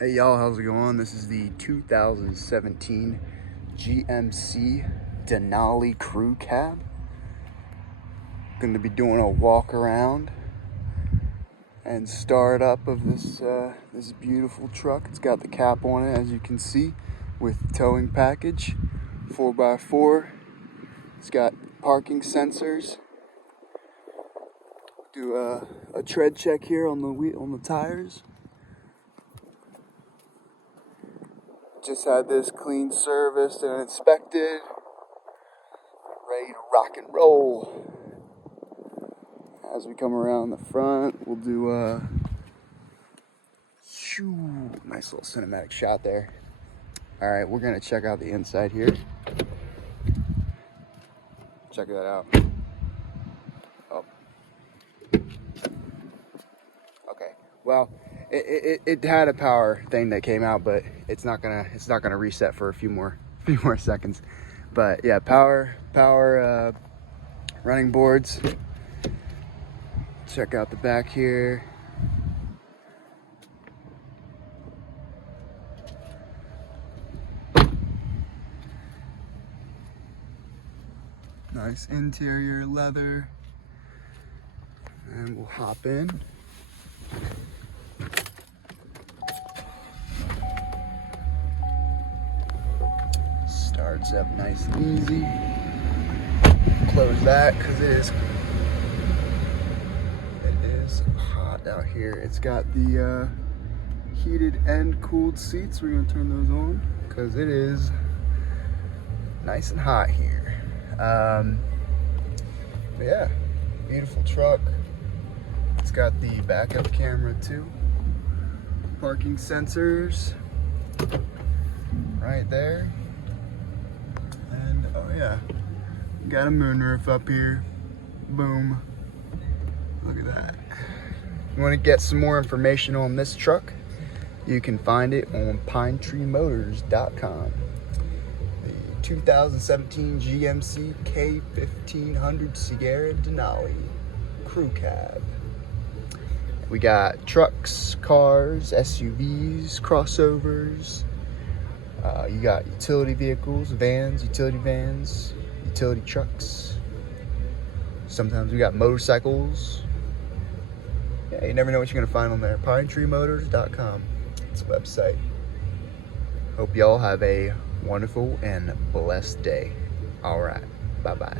Hey y'all, how's it going? This is the 2017 GMC Denali crew cab. Going to be doing a walk around and start up of this this beautiful truck. It's got the cap on it, as you can see, with towing package, 4x4. It's got parking sensors. Do a tread check here on the tires. Just had this clean serviced and inspected. Ready to rock and roll. As we come around the front, we'll do a nice little cinematic shot there. All right, we're gonna check out the inside here. Check that out. Oh, okay. Well, it had a power thing that came out, but it's not gonna reset for a few more seconds. But yeah, power running boards. Check out the back here. Nice interior leather. And we'll hop in. Starts up nice and easy. Close that because it is hot out here. It's got the heated and cooled seats. We're gonna turn those on because it is nice and hot here. But yeah, beautiful truck. It's got the backup camera too. Parking sensors right there. And oh yeah, got a moonroof up here. Boom. Look at that. You want to get some more information on this truck? You can find it on pinetreemotors.com. The 2017 GMC K1500 Sierra Denali crew cab. We got trucks, cars, SUVs, crossovers. You got utility vehicles, vans, utility trucks. Sometimes we got motorcycles. Yeah, you never know what you're gonna find on there. pinetreemotors.com. It's a website. Hope y'all have a wonderful and blessed day. All right, bye-bye.